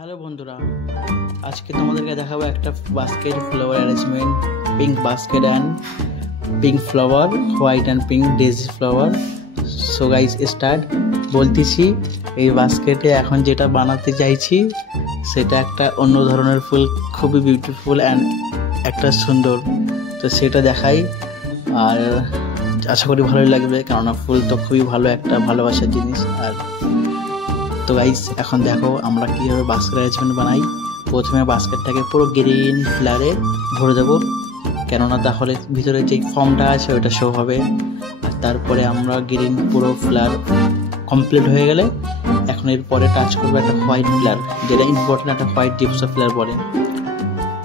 Hello বন্ধুরা, আজকে তোমাদেরকে দেখাবো একটা basket flower arrangement. Pink basket and pink flower, white and pink daisy flower. So guys start. বলতেছি এই বাস্কেটে এখন যেটা বানাতে চাইছি সেটা একটা অন্য ধরনের ফুল, খুবই বিউটিফুল অ্যান্ড একটা সুন্দর। তো সেটা দেখাই, আর আশা করি ভালোই লাগবে, কেননা ফুল তো খুবই ভালো একটা ভালোবাসার জিনিস। আর তো গাইস এখন দেখো আমরা কীভাবে বাস্কেট অ্যারেঞ্জমেন্ট বানাই। প্রথমে বাস্কেটটাকে পুরো গ্রিন ফ্লারে ভরে দেবো, কেননা তাহলে ভিতরে যে ফর্মটা আছে ওইটা শো হবে। আর তারপরে আমরা গ্রিন পুরো ফ্লার কমপ্লিট হয়ে গেলে এখন এরপরে টাচ করবো একটা হোয়াইট ফ্লার, যেটা ইম্পর্টেন্ট, একটা হোয়াইট জিপসা ফ্লার বলে।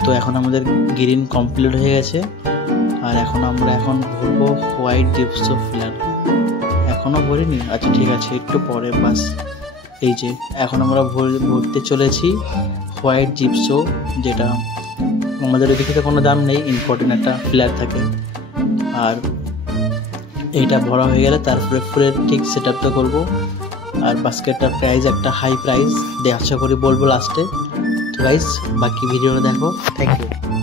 তো এখন আমাদের গ্রিন কমপ্লিট হয়ে গেছে, আর এখন আমরা ভরবো হোয়াইট জিপসা ফ্লার। এখনও ভরিনি? আচ্ছা ঠিক আছে, একটু পরে। বাস এই যে এখন আমরা ভরতে চলেছি হোয়াইট জিপসো, যেটা আমাদের এদিকে তো কোনো দাম নেই, ইম্পর্টেন্ট একটা ফ্ল্যার থাকে। আর এইটা ভরা হয়ে গেলে তারপরে ফুলের ঠিক সেট আপটা করবো। আর বাস্কেটটার প্রাইস একটা হাই প্রাইস দিয়ে আশা করি বলবো লাস্টে। তো গাইস বাকি ভিডিওটা দেখো। Thank you.